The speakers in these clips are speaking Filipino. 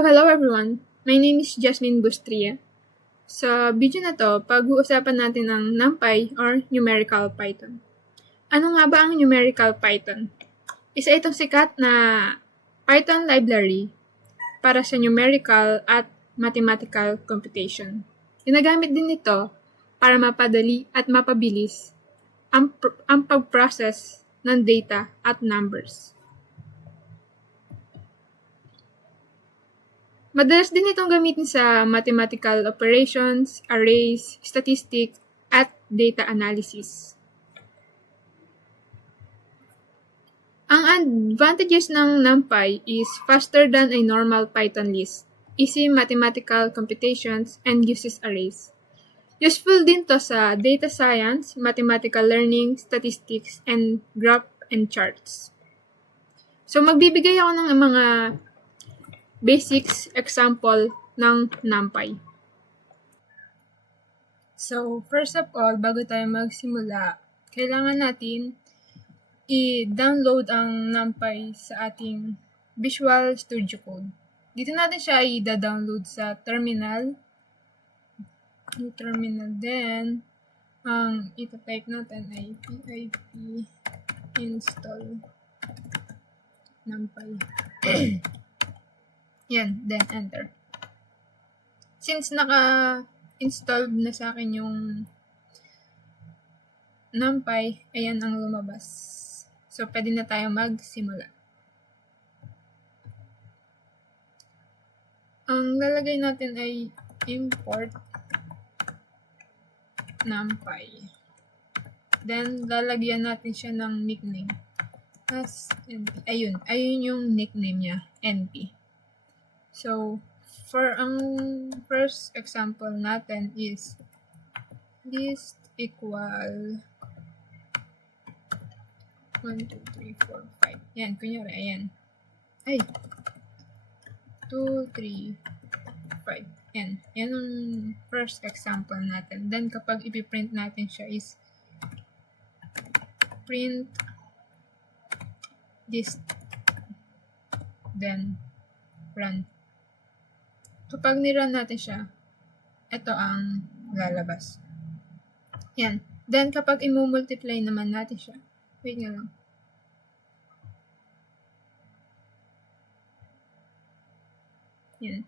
So hello everyone, my name is Jasmine Bustria. Sa video na to, pag-uusapan natin ang NumPy or Numerical Python. Ano nga ba ang Numerical Python? Isa itong sikat na Python library para sa numerical at mathematical computation. Ginagamit din ito para mapadali at mapabilis ang pag-process ng data at numbers. Madalas din itong gamitin sa mathematical operations, arrays, statistics, at data analysis. Ang advantages ng NumPy is faster than a normal Python list, easy mathematical computations, and uses arrays. Useful din to sa data science, mathematical learning, statistics, and graph and charts. So magbibigay ako ng mga basics example ng NumPy. So, first of all, bago tayo magsimula, kailangan natin i-download ang NumPy sa ating Visual Studio Code. Dito natin siya i-download sa terminal. Then, ang ita-type natin ay pip install NumPy. Yan, then enter. Since naka-installed na sa akin yung NumPy, ayan ang lumabas. So, pwede na tayo magsimula. Ang lalagay natin ay import NumPy. Then, lalagyan natin siya ng nickname. As NP. Ayun yung nickname niya, NP. So, for ang first example natin is list equal 1, 2, 3, 4, 5. Yan, kunyari, ayan. 2, 3, 5. Yan. Yan ang first example natin. Then, kapag ipiprint natin siya is print list. Then, run. Kapag nirun natin siya, ito ang lalabas. Yan. Then, kapag i-multiply naman natin siya, wait nga lang. Yan.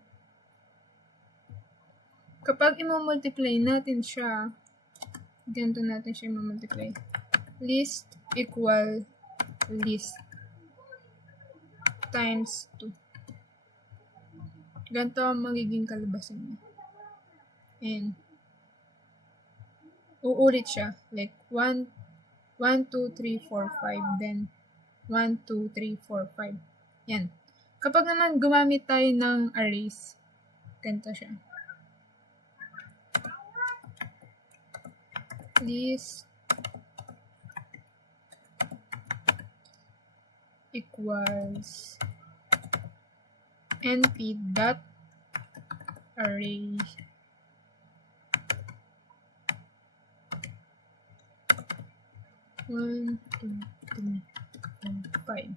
Kapag i-multiply natin siya, ganito natin siya i-multiply. List equal list times 2. Ganito ang magiging kalabasan niya. And, uulit siya. Like, 1, 2, 3, 4, 5. Then, 1, 2, 3, 4, 5. Yan. Kapag naman gumamit tayo ng arrays, ganito siya. List equals np dot array one, 2, 3, 4, 5.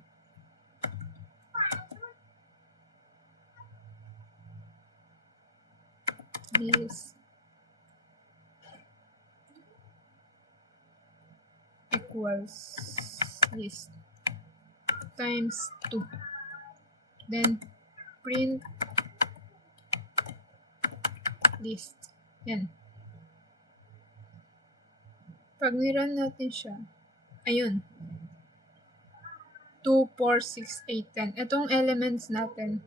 This equals list times 2. Then print list. Yan. Pag nirun natin siya, ayun. 2, 4, 6, 8, 10. Itong elements natin,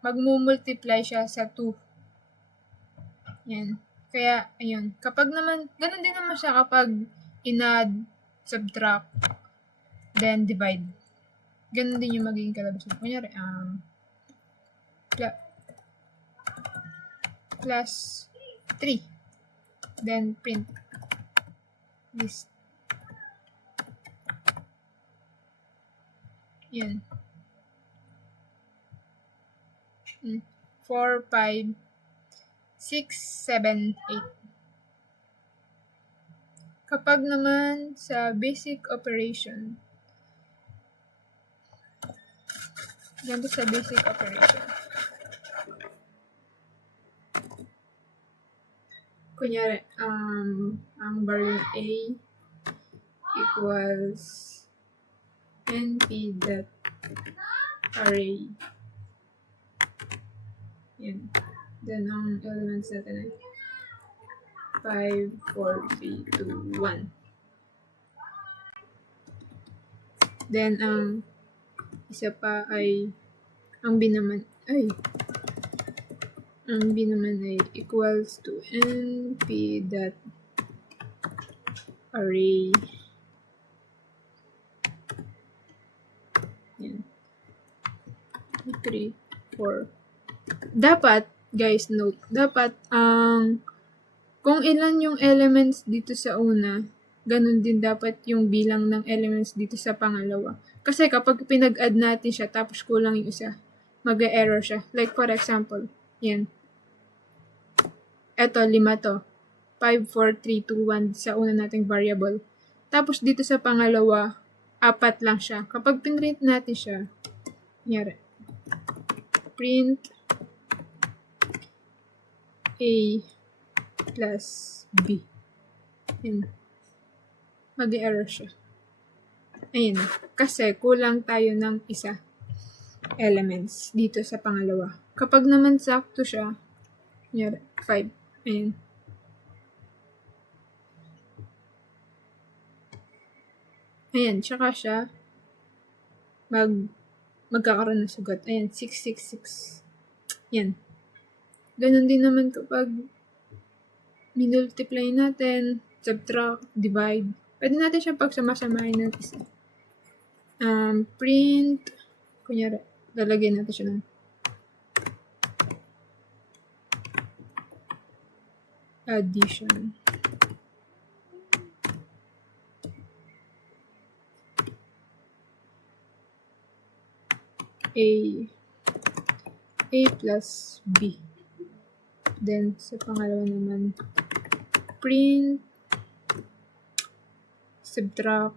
magmumultiply siya sa 2. Yan. Kaya, ayun. Kapag naman, ganun din naman siya kapag in-add, subtract, then divide. Ganun din yung magiging kalabasan. Kunyari, plus 3. Then print list. Yan. 4, 5, 6, 7, 8. Kapag naman sa basic operation, ganito sa basic operation. kunyari, ang variable A equals np dot array. Yan. Then, ang elements natin ay 5, 4, 3, 2, 1. Then, ang isa pa ay ang b naman ay equals to np dot array. Yan. 3, 4. Dapat, guys, note, dapat kung ilan yung elements dito sa una, ganun din dapat yung bilang ng elements dito sa pangalawa. Kasi kapag pinag-add natin siya tapos kulang yung isa, mag-error siya. Like for example, yan. Eto, 5 to. 5, 4, 3, 2, 1 sa una nating variable. Tapos dito sa pangalawa, 4 lang siya. Kapag pinrint natin siya, nyari, print A plus B. Yan. Mag-error siya. Ayan. Kasi kulang tayo ng isa elements dito sa pangalawa. Kapag naman sakto siya, nyari, 5. Ayan. Ayan, tsaka siya magkakaroon ng sagot. Ayan, 666. Yan. Ganun din naman kapag minultiply natin, subtract, divide. Pwede natin siya pagsamasamahin ng isa. Print, kunyari, lalagyan natin siya ng addition. A plus B. Then, sa pangalawa naman, print, subtraction.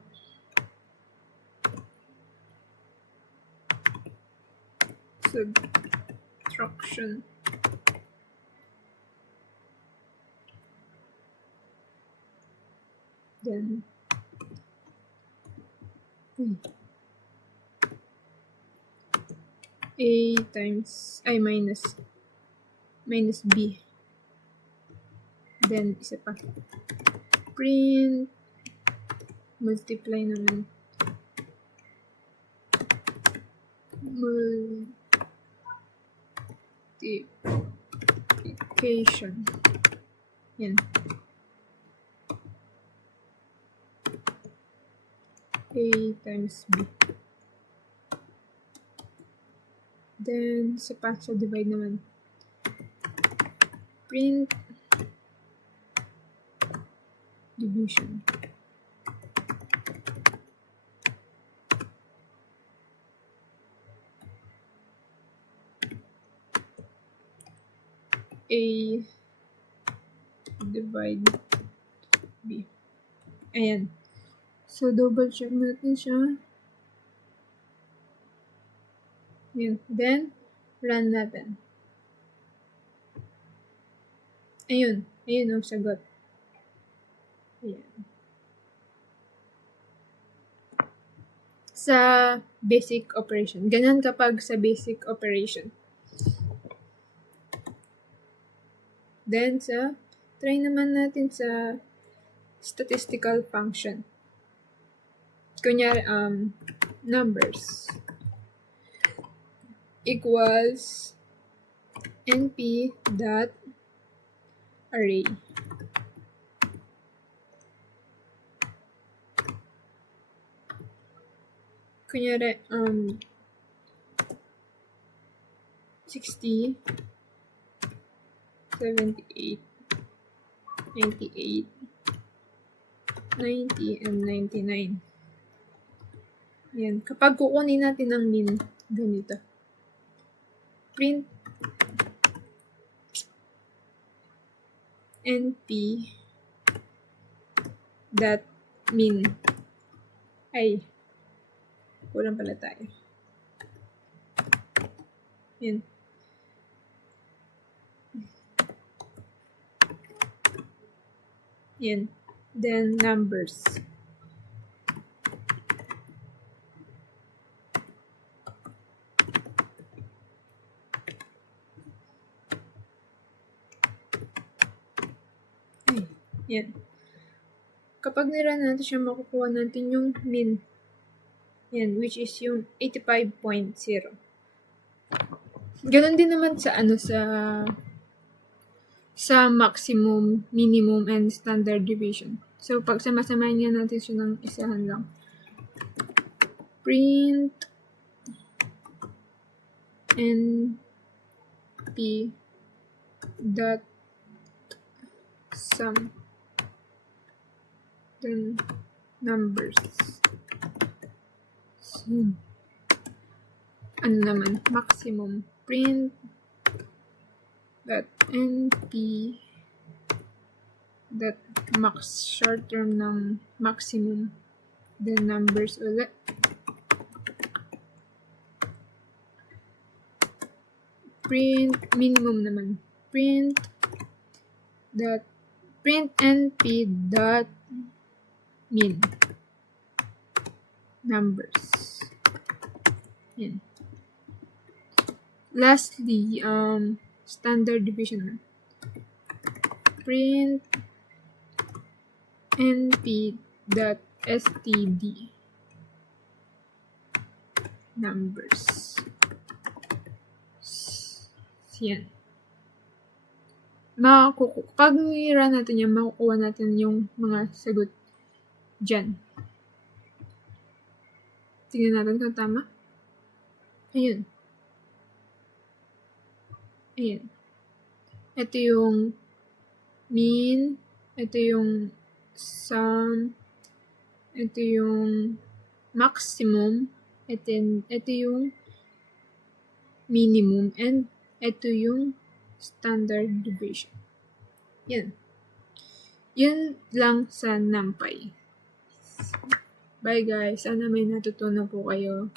Then, A times, minus B. Then, isa pa. Print, multiply naman. Multiplication. Yan. A times B. Then, sa divide naman. Print division. A divide B. Ayan. So, double check natin siya. Yun. Then, run natin. Ayun. Ayun ang sagot. Ayan. Sa basic operation. Ganyan kapag sa basic operation. Then, try naman natin sa statistical function. Kunyari, numbers equals np dot array. Kunyari, 60, 78, 98, 90, and 99. Yan. Kapag kukunin natin ng min, ganito. Print np dot min. Ay, kulang pala tayo. Yan. Yan. Then, numbers. Yan. Kapag nira natin siya, makukuha natin yung min. Yan, which is yung 85.0. Ganon din naman sa sa maximum, minimum, and standard deviation. So, pag samasamahin nga natin siya ng isahan lang. Print np dot sum then numbers. So, ano naman, maximum. Print dot np dot max, short term ng maximum, then numbers ulit. Print minimum naman. Print np dot min numbers. Yan. Lastly, standard deviation. Print np dot std numbers. Yan. Pag nira natin yan, makukuha natin yung mga sagot dyan. Tingnan natin kung tama. Ayun. Ayan. Ito yung mean. Ito yung sum. Ito yung maximum. Ito yung minimum. And ito yung standard deviation. Yan. Yun lang sa NumPy. Bye guys. Sana may natutunan po kayo.